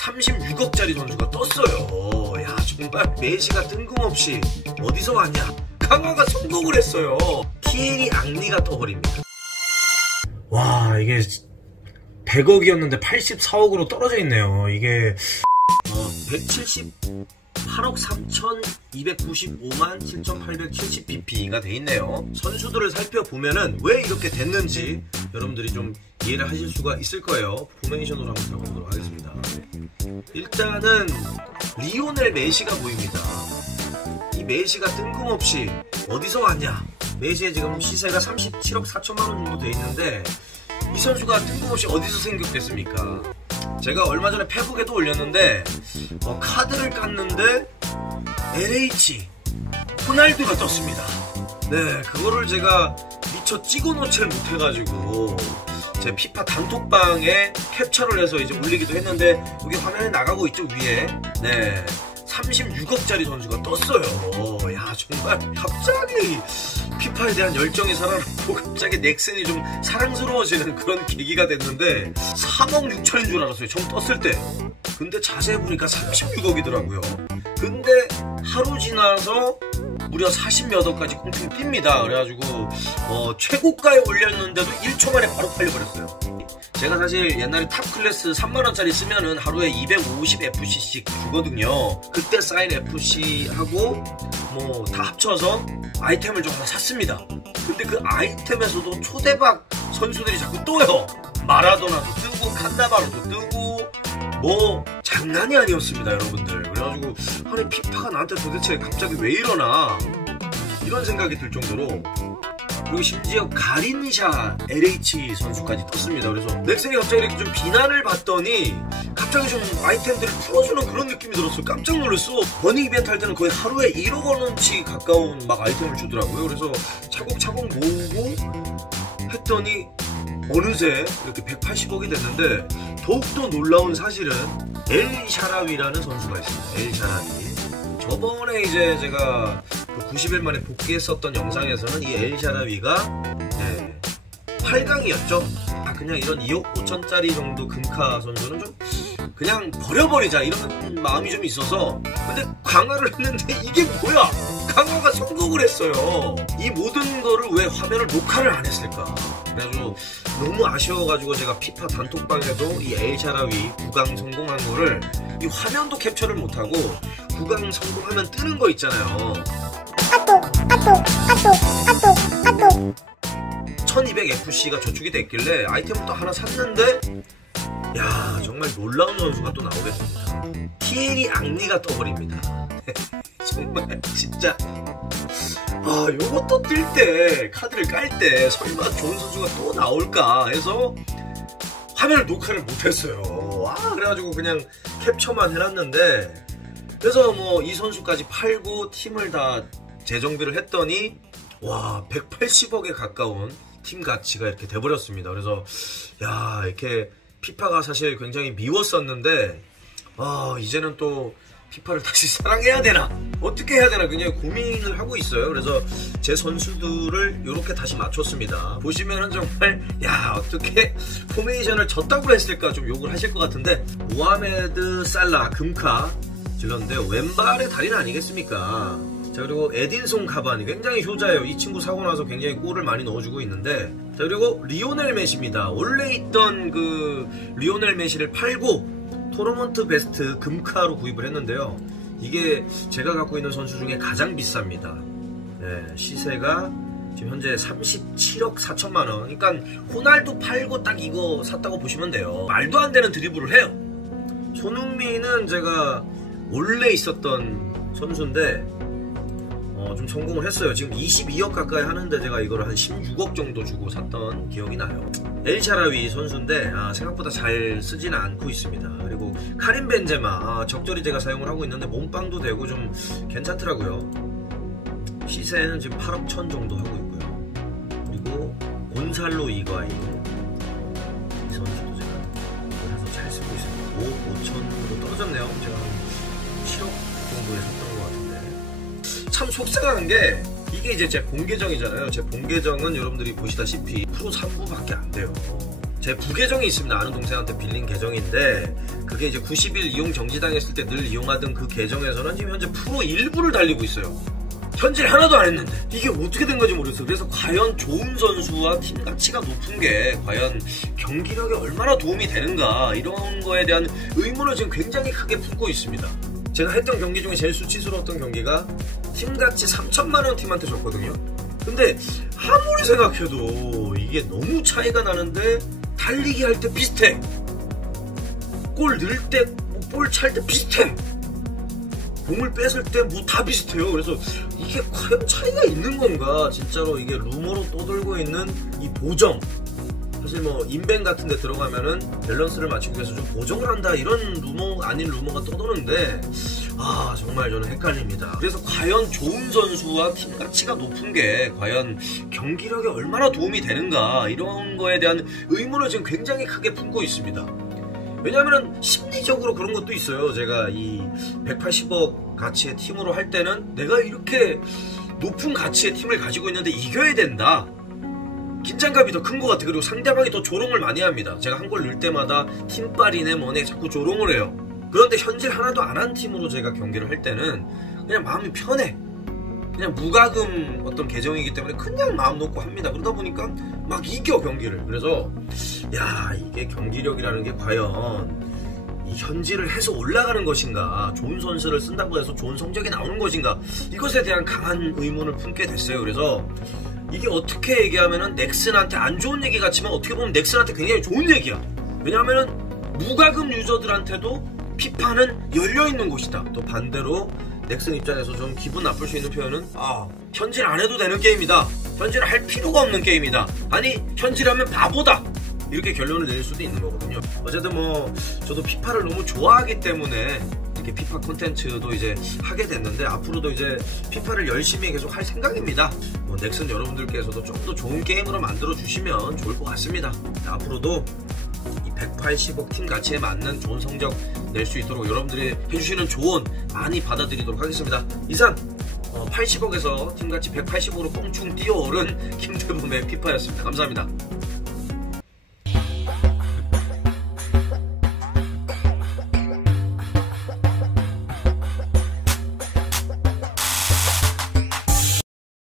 36억짜리 선수가 떴어요. 야, 정말 메시가 뜬금없이 어디서 왔냐? 강화가 성공을 했어요. 티에리 앙리가 떠버립니다. 와, 이게 100억이었는데 84억으로 떨어져 있네요. 이게 178억 3,295만 7,870bp가 돼 있네요. 선수들을 살펴보면은 왜 이렇게 됐는지 여러분들이 좀 이해를 하실 수가 있을 거예요. 포메이션으로 한번 들어가보도록 하겠습니다. 일단은 리오넬 메시가 보입니다. 이 메시가 뜬금없이 어디서 왔냐? 메시의 지금 시세가 37억 4천만 원 정도 돼 있는데 이 선수가 뜬금없이 어디서 생겼겠습니까? 제가 얼마 전에 페북에도 올렸는데 카드를 깠는데 LH 호날두가 떴습니다. 네, 그거를 제가 미처 찍어놓지를 못해가지고 제 피파 단톡방에 캡처를 해서 이제 올리기도 했는데 여기 화면에 나가고 있죠, 위에. 네, 36억짜리 선수가 떴어요. 야, 정말 갑자기 피파에 대한 열정이 살아나고 갑자기 넥슨이 좀 사랑스러워지는 그런 계기가 됐는데 3억 6천인 줄 알았어요, 처음 떴을 때. 근데 자세히 보니까 36억이더라고요. 근데 하루 지나서 무려 40몇 억까지 꽁충 뜁니다. 그래가지고 최고가에 올렸는데도 1초 만에 바로 팔려버렸어요. 제가 사실 옛날에 탑 클래스 3만원짜리 쓰면은 하루에 250FC씩 주거든요. 그때 쌓인 FC하고 뭐 다 합쳐서 아이템을 좀 하나 샀습니다. 근데 그 아이템에서도 초대박 선수들이 자꾸 떠요. 마라도나도 뜨고 칸나바로도 뜨고 뭐 장난이 아니었습니다, 여러분들. 그래가지고 아니 피파가 나한테 도대체 갑자기 왜 이러나 이런 생각이 들 정도로. 그리고 심지어 가린샤 LH 선수까지 떴습니다. 그래서 넥슨이 갑자기 이렇게 좀 비난을 받더니 갑자기 좀 아이템들을 풀어주는 그런 느낌이 들었어요. 깜짝 놀랐어. 버닝 이벤트 할 때는 거의 하루에 1억 원어치 가까운 막 아이템을 주더라고요. 그래서 차곡차곡 모으고 했더니 어느새 이렇게 180억이 됐는데, 더욱더 놀라운 사실은 엘 샤라위라는 선수가 있습니다. 엘 샤라위. 저번에 이제 제가 그 90일 만에 복귀했었던 영상에서는 이 엘 샤라위가 8강이었죠. 그냥 이런 2억 5천짜리 정도 금카 선수는 좀 그냥 버려버리자 이런 마음이 좀 있어서, 근데 강화를 했는데 이게 뭐야? 강화가 성공을 했어요. 이 모든 거를 왜 화면을 녹화를 안 했을까? 그래가지고 너무 아쉬워가지고 제가 피파 단톡방에도 이 엘 샤라위 9강 성공한 거를 이 화면도 캡처를 못하고 9강 성공하면 뜨는 거 있잖아요. 1200FC가 저축이 됐길래 아이템을 또 하나 샀는데, 야, 정말 놀라운 선수가 또 나오겠습니다. 티에리 앙리가 떠버립니다. 정말 진짜 요것도 뜰 때, 카드를 깔 때 설마 좋은 선수가 또 나올까 해서 화면을 녹화를 못했어요. 그래가지고 그냥 캡처만 해놨는데, 그래서 뭐 이 선수까지 팔고 팀을 다 재정비를 했더니 와, 180억에 가까운 팀 가치가 이렇게 돼버렸습니다. 그래서 야, 이렇게 피파가 사실 굉장히 미웠었는데 이제는 또 피파를 다시 사랑해야 되나, 어떻게 해야 되나 굉장히 고민을 하고 있어요. 그래서 제 선수들을 이렇게 다시 맞췄습니다. 보시면은 정말 야, 어떻게 포메이션을 졌다고 했을까 좀 욕을 하실 것 같은데, 모하메드 살라 금카 질렀는데요. 왼발의 달인 아니겠습니까? 자, 그리고 에딘송 카바니 굉장히 효자예요. 이 친구 사고 나서 굉장히 골을 많이 넣어주고 있는데, 자, 그리고 리오넬 메시입니다. 원래 있던 그 리오넬 메시를 팔고 토너먼트 베스트 금카로 구입을 했는데요. 이게 제가 갖고 있는 선수 중에 가장 비쌉니다. 네, 시세가 지금 현재 37억 4천만 원. 그러니까 호날두 팔고 딱 이거 샀다고 보시면 돼요. 말도 안 되는 드리블을 해요. 손흥민은 제가 원래 있었던 선수인데 좀 성공을 했어요. 지금 22억 가까이 하는데 제가 이거를 한 16억 정도 주고 샀던 기억이 나요. 엘 샤라위 선수인데 생각보다 잘 쓰지는 않고 있습니다. 그리고 카림 벤제마 적절히 제가 사용을 하고 있는데 몸빵도 되고 좀 괜찮더라고요. 시세는 지금 8억 1천 정도 하고 있고요. 그리고 곤살로 이과인 이 선수도 제가 그래서 잘 쓰고 있습니다. 5억 5천으로 떨어졌네요. 제가 한 7억 정도에 샀던 것 같은데, 참 속상한 게 이게 이제 제 본 계정이잖아요. 제 본 계정은 여러분들이 보시다시피 프로 3부밖에 안 돼요. 제 제 부계정이 있습니다. 아는 동생한테 빌린 계정인데 그게 이제 90일 이용 정지당했을 때 늘 이용하던 그 계정에서는 지금 현재 프로 1부를 달리고 있어요. 현질 하나도 안 했는데 이게 어떻게 된 건지 모르겠어요. 그래서 과연 좋은 선수와 팀 가치가 높은 게 과연 경기력에 얼마나 도움이 되는가, 이런 거에 대한 의문을 지금 굉장히 크게 품고 있습니다. 제가 했던 경기 중에 제일 수치스러웠던 경기가 팀 가치 3천만 원 팀한테 졌거든요. 근데 아무리 생각해도 이게 너무 차이가 나는데 달리기 할 때 비슷해, 골 넣을 때, 볼 찰 때 비슷해, 공을 뺏을 때 뭐 다 비슷해요. 그래서 이게 과연 차이가 있는 건가, 진짜로 이게 루머로 떠돌고 있는 이 보정, 사실 뭐 인벤 같은 데 들어가면은 밸런스를 맞추기 위해서 좀 보정을 한다, 이런 루머 아닌 루머가 떠도는데 정말 저는 헷갈립니다. 그래서 과연 좋은 선수와 팀 가치가 높은 게 과연 경기력에 얼마나 도움이 되는가, 이런 거에 대한 의문을 지금 굉장히 크게 품고 있습니다. 왜냐면은 심리적으로 그런 것도 있어요. 제가 이 180억 가치의 팀으로 할 때는 내가 이렇게 높은 가치의 팀을 가지고 있는데 이겨야 된다, 긴장감이 더 큰 것 같아. 그리고 상대방이 더 조롱을 많이 합니다. 제가 한 골 넣을 때마다 팀빨이네 뭐네 자꾸 조롱을 해요. 그런데 현질 하나도 안 한 팀으로 제가 경기를 할 때는 그냥 마음이 편해. 그냥 무과금 어떤 계정이기 때문에 그냥 마음 놓고 합니다. 그러다 보니까 막 이겨 경기를. 그래서 이게 경기력이라는 게 과연 이 현질을 해서 올라가는 것인가, 좋은 선수를 쓴다고 해서 좋은 성적이 나오는 것인가, 이것에 대한 강한 의문을 품게 됐어요. 그래서 이게 어떻게 얘기하면은 넥슨한테 안 좋은 얘기 같지만 어떻게 보면 넥슨한테 굉장히 좋은 얘기야. 왜냐하면은 무과금 유저들한테도 피파는 열려있는 곳이다. 또 반대로 넥슨 입장에서 좀 기분 나쁠 수 있는 표현은 현질 안 해도 되는 게임이다, 현질 할 필요가 없는 게임이다, 아니 현질하면 바보다, 이렇게 결론을 내릴 수도 있는 거거든요. 어쨌든 뭐 저도 피파를 너무 좋아하기 때문에 이렇게 피파 콘텐츠도 이제 하게 됐는데 앞으로도 이제 피파를 열심히 계속 할 생각입니다. 뭐 넥슨 여러분들께서도 좀 더 좋은 게임으로 만들어 주시면 좋을 것 같습니다. 앞으로도 이 180억 팀 가치에 맞는 좋은 성적 낼 수 있도록 여러분들이 해주시는 조언 많이 받아들이도록 하겠습니다. 이상 80억에서 팀 가치 180억으로 껑충 뛰어오른 김대범의 피파였습니다. 감사합니다.